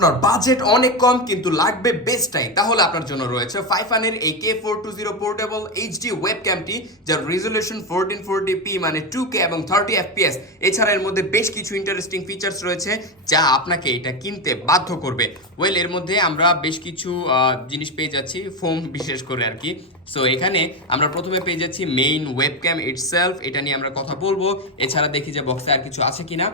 আপনার বাজেট অনেক কম কিন্তু লাগবে বেস্টটাই, তাহলে আপনার জন্য রয়েছে ফাইফানের এই K420 পোর্টেবল এইচডি ওয়েবক্যামটি, যার রেজলিউশন 1440p মানে 2K এবং 30 fps। এছাড়া এর মধ্যে বেশ কিছু ইন্টারেস্টিং ফিচার্স রয়েছে যা আপনাকে এটা কিনতে বাধ্য করবে। এর মধ্যে আমরা বেশ কিছু জিনিস পেয়ে যাচ্ছি, ফোম বিশেষ করে আর কি। সো এখানে আমরা প্রথমে পেয়ে যাচ্ছি মেইন ওয়েবক্যাম ইটসেলফ, এটা নিয়ে আমরা কথা বলবো। এছাড়া দেখি যে বক্সে আর কিছু আছে কিনা।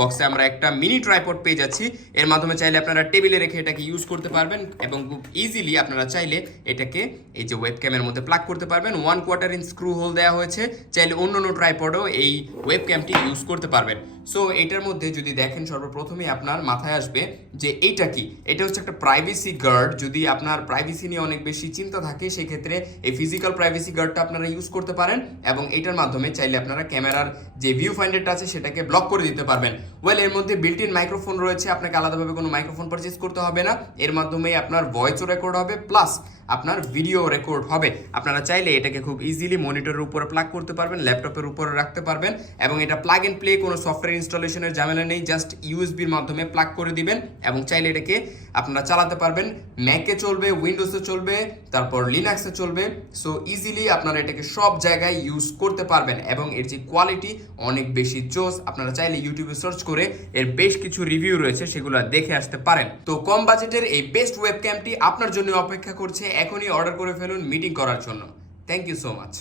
বক্সে আমরা একটা মিনি ট্রাইপড পেয়ে যাচ্ছি, এর মাধ্যমে চাইলে আপনারা টেবিলে রেখে এটাকে ইউজ করতে পারবেন এবং খুব ইজিলি আপনারা চাইলে এটাকে এই যে ওয়েবক্যামের মধ্যে প্লাগ করতে পারবেন। 1/4 ইঞ্চ স্ক্রু হোল দেওয়া হয়েছে, চাইলে অন্য ট্রাইপডও এই ওয়েবক্যামটি ইউজ করতে পারবেন। সো এটার মধ্যে যদি দেখেন, সর্বপ্রথমেই আপনার মাথায় আসবে যে এইটা কি। এটা হচ্ছে একটা প্রাইভেসি গার্ড। যদি আপনার প্রাইভেসি নিয়ে অনেক বেশি চিন্তা থাকে, সেক্ষেত্রে এই ফিজিক্যাল প্রাইভেসি গার্ডটা আপনারা ইউজ করতে পারেন এবং এটার মাধ্যমে চাইলে আপনারা ক্যামেরার যে ভিউ ফাইন্ডারটা আছে সেটাকে ব্লক করে দিতে পারবেন। এর মধ্যে বিল্ট ইন মাইক্রোফোন রয়েছে, আপনাকে আলাদাভাবে কোনো মাইক্রোফোন পারচেজ করতে হবে না। এর মাধ্যমে আপনার ভয়েসও রেকর্ড হবে, প্লাস আপনার ভিডিও রেকর্ড হবে। আপনারা চাইলে এটাকে খুব ইজিলি মনিটরের উপরে প্লাগ করতে পারবেন, ল্যাপটপের উপরে রাখতে পারবেন এবং এটা প্লাগ এন্ড প্লে, কোনো সফটওয়্যার ইনস্টলেশনের ঝামেলা নেই। জাস্ট ইউএসবির মাধ্যমে প্লাগ করে দিবেন এবং চাইলে এটাকে আপনারা চালাতে পারবেন। ম্যাকে চলবে, উইন্ডোজে চলবে, তারপর লিনাক্সে চলবে। সো ইজিলি আপনারা এটাকে সব জায়গায় ইউজ করতে পারবেন এবং এর যে কোয়ালিটি অনেক বেশি জোস। আপনারা চাইলে ইউটিউবে সার্চ করে এর বেশ কিছু রিভিউ রয়েছে, সেগুলো দেখে আসতে পারেন। তো কম বাজেটের এই বেস্ট ওয়েবক্যামটি আপনার জন্য অপেক্ষা করছে। এখনই অর্ডার করে ফেলুন মিটিং করার জন্য। Thank you so much.